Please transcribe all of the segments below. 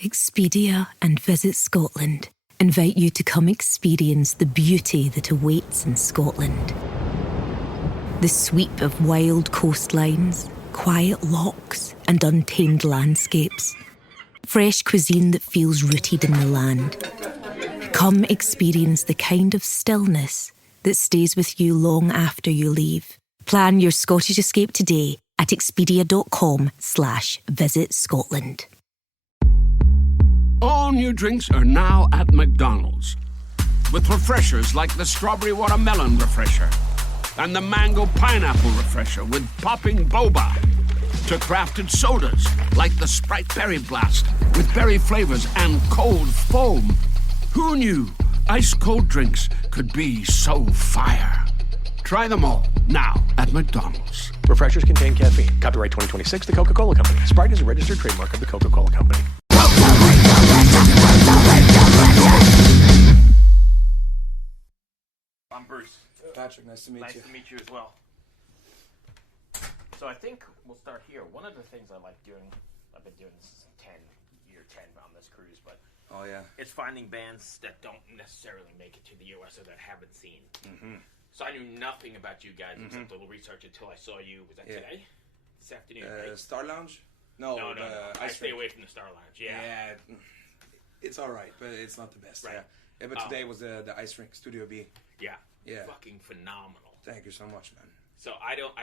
Expedia and Visit Scotland invite you to come experience the beauty that awaits in Scotland. The sweep of wild coastlines, quiet lochs, and untamed landscapes. Fresh cuisine that feels rooted in the land. Come experience the kind of stillness that stays with you long after you leave. Plan your Scottish escape today at expedia.com/Visit Scotland. All new drinks are now at McDonald's. With refreshers like the Strawberry Watermelon Refresher and the Mango Pineapple Refresher with popping boba. To crafted sodas like the Sprite Berry Blast with berry flavors and cold foam. Who knew ice-cold drinks could be so fire? Try them all now at McDonald's. Refreshers contain caffeine. Copyright 2026, The Coca-Cola Company. Sprite is a registered trademark of The Coca-Cola Company. I'm Bruce. Patrick, nice to meet you. Nice to meet you as well. So I think we'll start here. One of the things I like doing, I've been doing this 10 on this cruise, but oh yeah, it's finding bands that don't necessarily make it to the US or that haven't seen. Mm-hmm. So I knew nothing about you guys except a little research until I saw you. Was that today? This afternoon, right? Star Lounge? No. I stay away from the Star Lounge. Yeah. It's all right, but it's not the best. Right. Yeah, but today was the Ice Rink Studio B. Yeah. Yeah. Fucking phenomenal. Thank you so much, man. So I don't.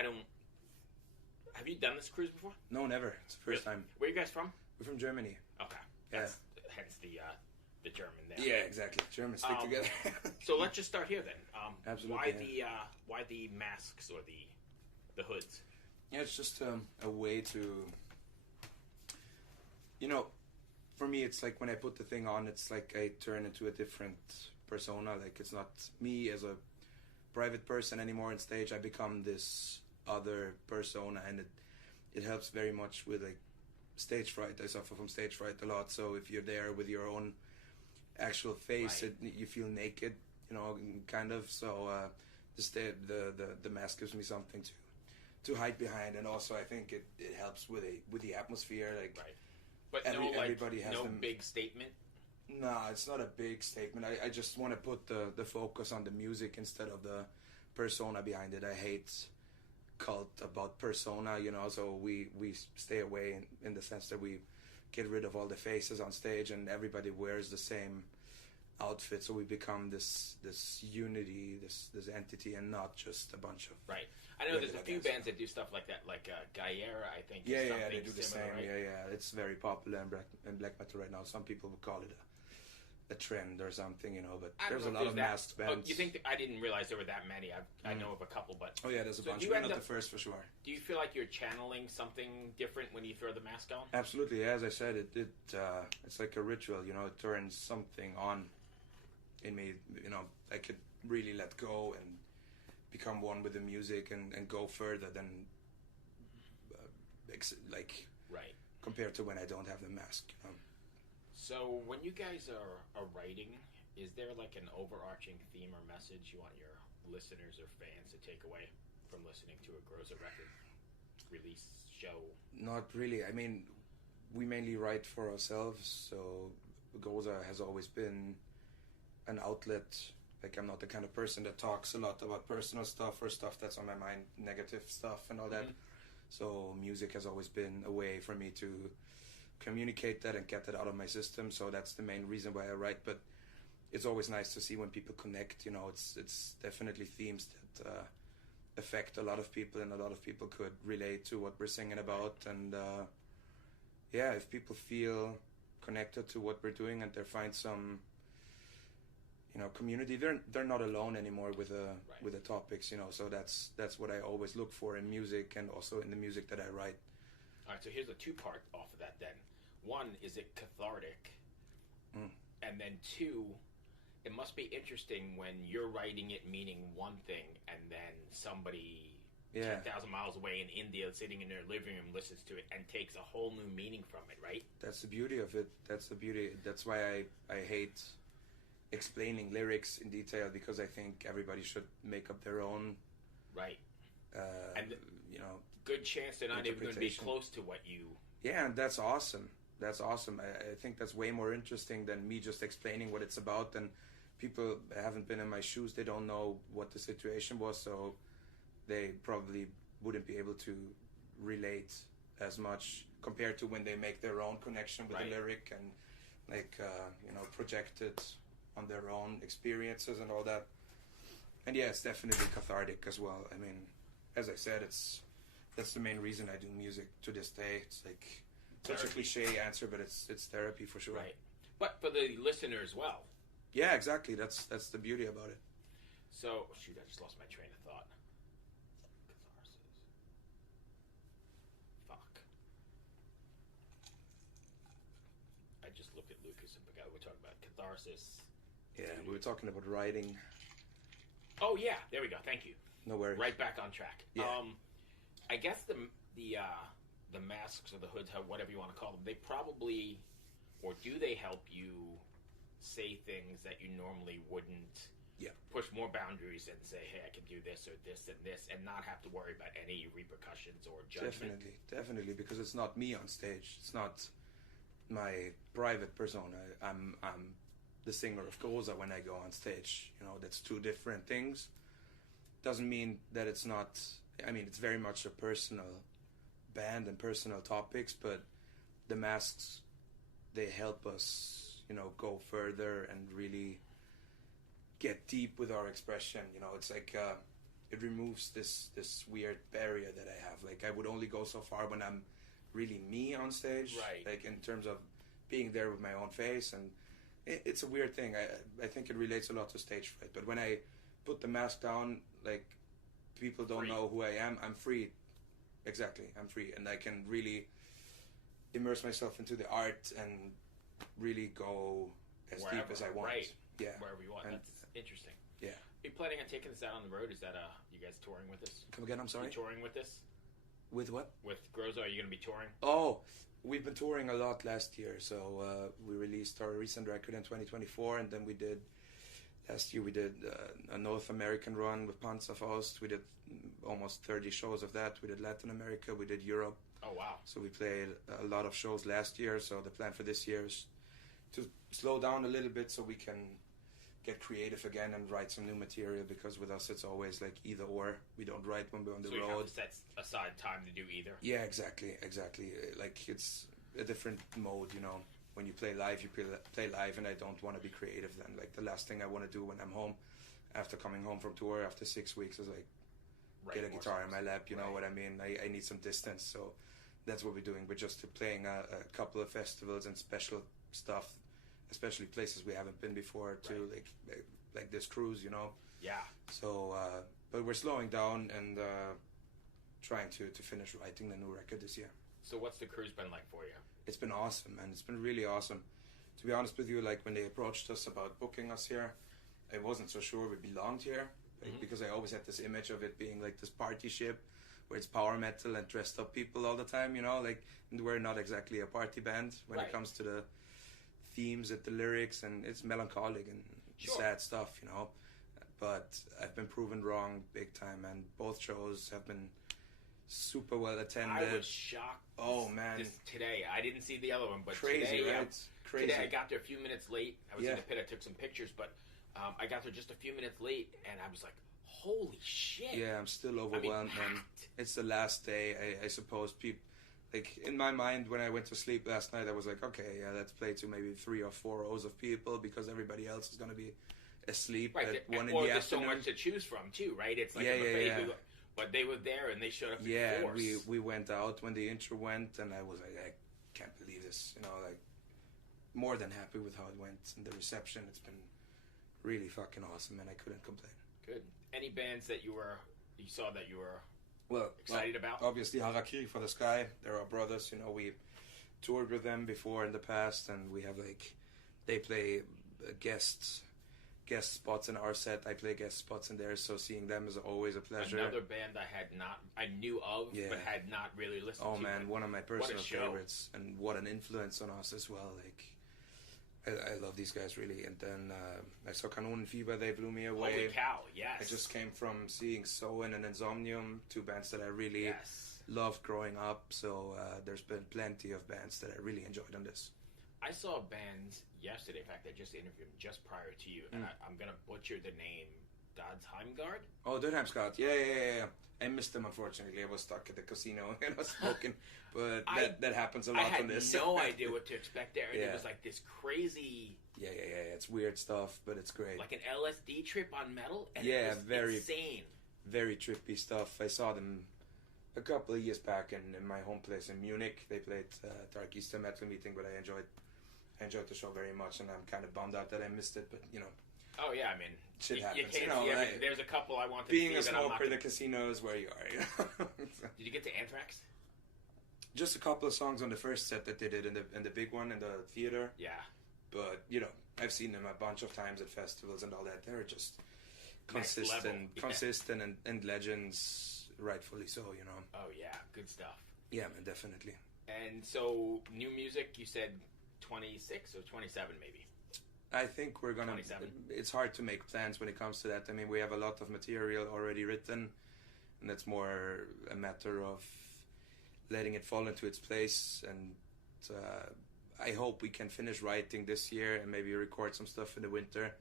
Have you done this cruise before? No, never. It's the first time. Where are you guys from? We're from Germany. Okay. Hence the German there. Yeah, exactly. Germans stick together. So let's just start here then. Absolutely. Why the masks or the hoods? Yeah, it's just a way to, for me, it's like when I put the thing on, it's like I turn into a different persona. Like it's not me as a private person anymore on stage. I become this other persona, and it helps very much with like stage fright. I suffer from stage fright a lot. So if you're there with your own actual face, you feel naked, kind of. So the mask gives me something to hide behind, and also I think it helps with the atmosphere. Like, right. But everybody has big statement. No, it's not a big statement. I just want to put the focus on the music instead of the persona behind it. I hate cult about persona, so we stay away in the sense that we get rid of all the faces on stage and everybody wears the same outfit, so we become this unity, this entity, and not just a bunch of I know there's a few bands that do stuff like that, like Gaillera, I think. Yeah, they do the same. Right? Yeah, it's very popular in black metal right now. Some people would call it a trend or something, but there's a lot of masked bands. Oh, you think I didn't realize there were that many? I know of a couple, but oh yeah, there's a bunch. We're not the first for sure. Do you feel like you're channeling something different when you throw the mask on? Absolutely. As I said, it's like a ritual. It turns something on in me. I could really let go and become one with the music and go further than compared to when I don't have the mask. So when you guys are writing, is there like an overarching theme or message you want your listeners or fans to take away from listening to a Groza record release show? Not really. I mean, we mainly write for ourselves, so Groza has always been an outlet. Like, I'm not the kind of person that talks a lot about personal stuff or stuff that's on my mind, negative stuff and all that. So music has always been a way for me to communicate that and get that out of my system. So that's the main reason why I write. But it's always nice to see when people connect. It's definitely themes that affect a lot of people, and a lot of people could relate to what we're singing about. And if people feel connected to what we're doing and they find some community, they're not alone anymore with the topics. So that's what I always look for in music, and also in the music that I write. All right, so here's a two-part off of that then. One, is it cathartic? And then two, it must be interesting when you're writing it meaning one thing, and then somebody 10,000 miles away in India sitting in their living room listens to it and takes a whole new meaning from it, right? That's the beauty of it. That's the beauty. That's why I hate explaining lyrics in detail, because I think everybody should make up their own. Right. And good chance they're not even going to be close to what you... Yeah, and that's awesome. that's awesome. I think that's way more interesting than me just explaining what it's about. And people haven't been in my shoes. They don't know what the situation was, so they probably wouldn't be able to relate as much compared to when they make their own connection with the lyric and project it on their own experiences and all that. And yeah, it's definitely cathartic as well. I mean, as I said, that's the main reason I do music to this day. It's like such a cliche answer, but it's therapy for sure. Right. But for the listener as well. Yeah, exactly. That's the beauty about it. So, shoot, I just lost my train of thought. Catharsis. Fuck. I just looked at Lucas and forgot we're talking about catharsis. Yeah, we were talking about writing. Oh yeah, there we go. Thank you. No worries. Right back on track. Yeah. I guess the masks or the hoods, whatever you want to call them, they probably, or do they help you say things that you normally wouldn't? Yeah. Push more boundaries and say, hey, I can do this or this and this, and not have to worry about any repercussions or judgment. Definitely, because it's not me on stage. It's not my private persona. I'm the singer of Groza when I go on stage. You know, that's two different things. Doesn't mean that it's not. I mean, it's very much a personal band and personal topics, but the masks, they help us, go further and really get deep with our expression. It's like it removes this weird barrier that I have. Like, I would only go so far when I'm really me on stage, right? Like, in terms of being there with my own face, and it's a weird thing. I think it relates a lot to stage fright. But when I put the mask down, like, people don't know who I am. I'm free. Exactly, I'm free, and I can really immerse myself into the art and really go as deep as I want. Right. Yeah. Wherever you want. And that's interesting. Yeah. Are you planning on taking this out on the road? Is that you guys touring with this? Come again, I'm sorry? Are you touring with this? With what? With Groza, are you going to be touring? Oh, we've been touring a lot last year. So we released our recent record in 2024, and then last year we did a North American run with Panzerfaust. We did almost 30 shows of that. We did Latin America, we did Europe. Oh, wow. So we played a lot of shows last year. So the plan for this year is to slow down a little bit so we can get creative again and write some new material, because with us it's always like either or. We don't write when we're on the road. So you have to set aside time to do either? Yeah, exactly. Like, it's a different mode, When you play live, you play live, and I don't want to be creative then. Like, the last thing I want to do when I'm home, after coming home from tour after 6 weeks, is like, get a guitar in my lap, you know what I mean? I need some distance, so that's what we're doing. We're just playing a couple of festivals and special stuff, especially places we haven't been before, too, like this cruise, Yeah. So, but we're slowing down and trying to finish writing the new record this year. So what's the cruise been like for you? It's been awesome, man. It's been really awesome. To be honest with you, like, when they approached us about booking us here, I wasn't so sure we belonged here, because I always had this image of it being like this party ship where it's power metal and dressed up people all the time, like, and we're not exactly a party band when it comes to the themes and the lyrics, and it's melancholic and sad stuff, but I've been proven wrong big time, and both shows have been super well attended. I was shocked. Oh man! Today, I didn't see the other one, but crazy, today, right? Crazy. Today I got there a few minutes late. I was in the pit. I took some pictures, but I got there just a few minutes late, and I was like, "Holy shit!" Yeah, I'm still overwhelmed, man. It's the last day. I suppose people, like, in my mind, when I went to sleep last night, I was like, "Okay, yeah, let's play to maybe 3 or 4 rows of people, because everybody else is gonna be asleep at 1 in the afternoon." There's so much to choose from too, right? It's like but they were there and they showed up. Yeah, in force. we went out when the intro went, and I was like, I can't believe this, like, more than happy with how it went and the reception. It's been really fucking awesome, and I couldn't complain. Good. Any bands that you saw that you were excited about? Obviously, Harakiri for the Sky. They're our brothers. We toured with them before in the past, and we have, like, they play guest spots in our set. I play guest spots in theirs, so seeing them is always a pleasure. Another band I knew of, but had not really listened to. Oh man, one of my personal favorites, and what an influence on us as well. Like, I love these guys really. And then I saw Kanonenfieber, they blew me away. Holy cow, yes. I just came from seeing Soen and Insomnium, two bands that I really loved growing up. So there's been plenty of bands that I really enjoyed on this. I saw bands yesterday. In fact, I just interviewed them just prior to you, and I'm going to butcher the name. Dad's Heimgard? Oh, Dödheimsgard. Yeah. I missed them, unfortunately. I was stuck at the casino and I was smoking. But that happens a lot on this. I had no idea what to expect there. And it was like this crazy... Yeah. It's weird stuff, but it's great. Like an LSD trip on metal? And yeah, it was very insane. Very trippy stuff. I saw them a couple of years back in my home place in Munich. They played Dark Eastern Metal Meeting, but I enjoyed the show very much, and I'm kind of bummed out that I missed it, but, you know... Oh, yeah, I mean... Shit happens. You can't see everything. There's a couple I want to being see. A smoker in the casino is where you are. You know? Did you get to Anthrax? Just a couple of songs on the first set that they did in the big one in the theater. Yeah. But, you know, I've seen them a bunch of times at festivals and all that. They're just consistent and legends, rightfully so, you know. Oh, yeah. Good stuff. Yeah, man, definitely. And so, new music, you said 26 or 27 maybe? I think we're gonna. 27. It's hard to make plans when it comes to that. I mean, we have a lot of material already written, and that's more a matter of letting it fall into its place. And I hope we can finish writing this year and maybe record some stuff in the winter,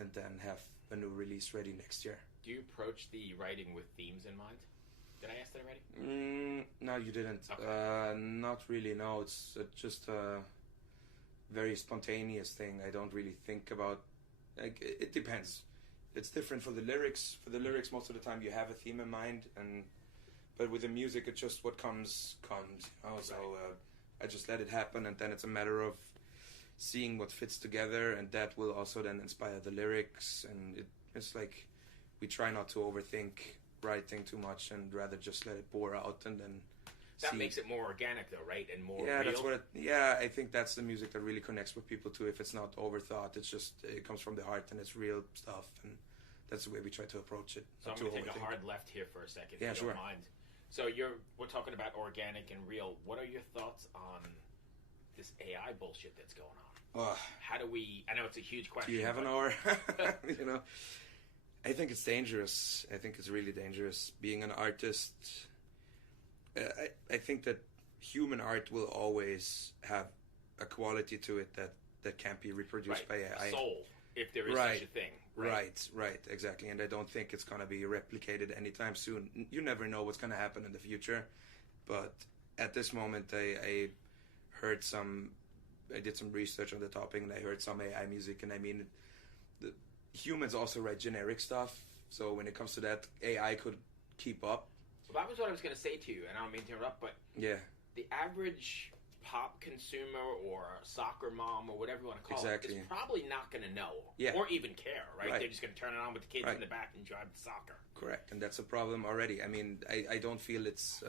and then have a new release ready next year. Do you approach the writing with themes in mind? Did I ask that already? No, you didn't. Okay. Not really. No, it's just a very spontaneous thing. I don't really think about. Like, it depends. It's different for the lyrics. For the lyrics, most of the time you have a theme in mind, but with the music, it's just what comes. You know? So I just let it happen, and then it's a matter of seeing what fits together, and that will also then inspire the lyrics. And it's like we try not to overthink writing too much, and rather just let it pour out, and then. That makes it more organic, though, right? And more real? That's what I think that's the music that really connects with people, too. If it's not overthought, it's just, it comes from the heart, and it's real stuff, and that's the way we try to approach it. So I'm going to take a hard left here for a second, if you don't mind. So we're talking about organic and real. What are your thoughts on this AI bullshit that's going on? How do we... I know it's a huge question. Do you have an hour? You know, I think it's dangerous. I think it's really dangerous. Being an artist... I think that human art will always have a quality to it that can't be reproduced by AI. Soul, if there is such a thing. Right, exactly. And I don't think it's going to be replicated anytime soon. You never know what's going to happen in the future. But at this moment, I did some research on the topic, and I heard some AI music. And I mean, the humans also write generic stuff. So when it comes to that, AI could keep up. Well, that was what I was going to say to you, and I don't mean to interrupt, but the average pop consumer or soccer mom or whatever you want to call it is probably not going to know or even care, right? They're just going to turn it on with the kids in the back and drive the soccer. Correct, and that's a problem already. I mean, I don't feel it's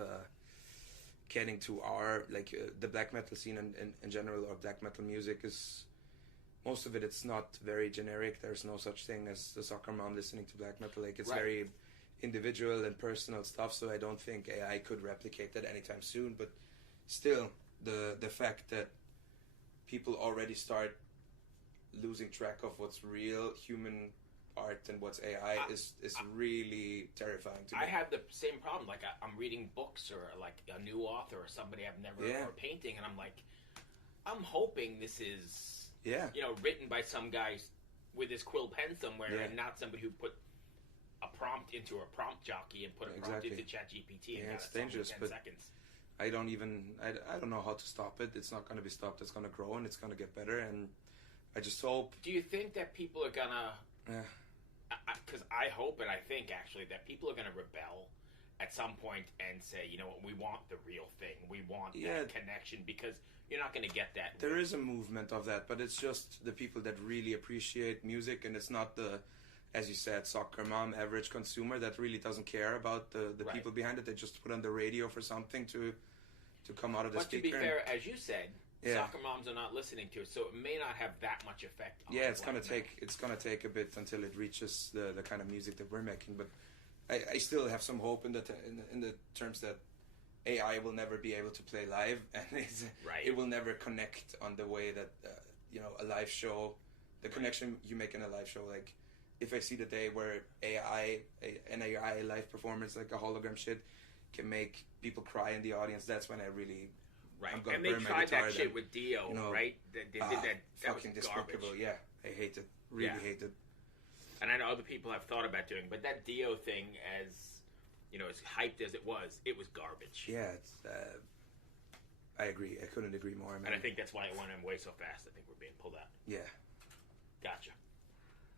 getting to our, the black metal scene in general, or black metal music is, most of it's not very generic. There's no such thing as the soccer mom listening to black metal. Like, it's very... individual and personal stuff, so I don't think AI could replicate that anytime soon. But still, the fact that people already start losing track of what's real human art and what's AI is really terrifying to me. I have the same problem. Like, I'm reading books or like a new author or somebody I've never or painting, and I'm like, I'm hoping this is written by some guy with his quill pen somewhere and not somebody who put a prompt into a prompt jockey and put a prompt into ChatGPT and got it's dangerous, 10 but seconds. I don't know how to stop it. It's not going to be stopped. It's going to grow and it's going to get better, and I just hope. Do you think that people are gonna? Because I hope and I think actually that people are gonna rebel at some point and say, you know what, we want the real thing. We want that connection, because you're not going to get that. There is a movement of that, but it's just the people that really appreciate music, and it's not the, as you said, soccer mom, average consumer that really doesn't care about the people behind it. They just put on the radio for something to come out of the speaker. But to be fair, as you said, soccer moms are not listening to it, so it may not have that much effect on it's gonna take a bit until it reaches the kind of music that we're making. But I still have some hope in the terms that AI will never be able to play live, and it will never connect on the way that a live show, the connection you make in a live show. Like, if I see the day where an AI live performance, like a hologram shit, can make people cry in the audience, that's when I really... Right, I'm gonna and they burn my tried guitar that shit then. with Dio, right? They did that. That was fucking garbage. despicable. Yeah, I hate it. Really hate it. And I know other people have thought about doing, but that Dio thing, as as hyped as it was garbage. Yeah, it's. I agree. I couldn't agree more. And I think that's why it went away so fast. I think we're being pulled out. Yeah. Gotcha.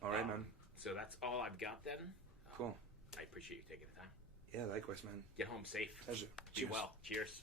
All right, man. So that's all I've got then. Cool. I appreciate you taking the time. Yeah, likewise, man. Get home safe. Pleasure. Be well. Cheers.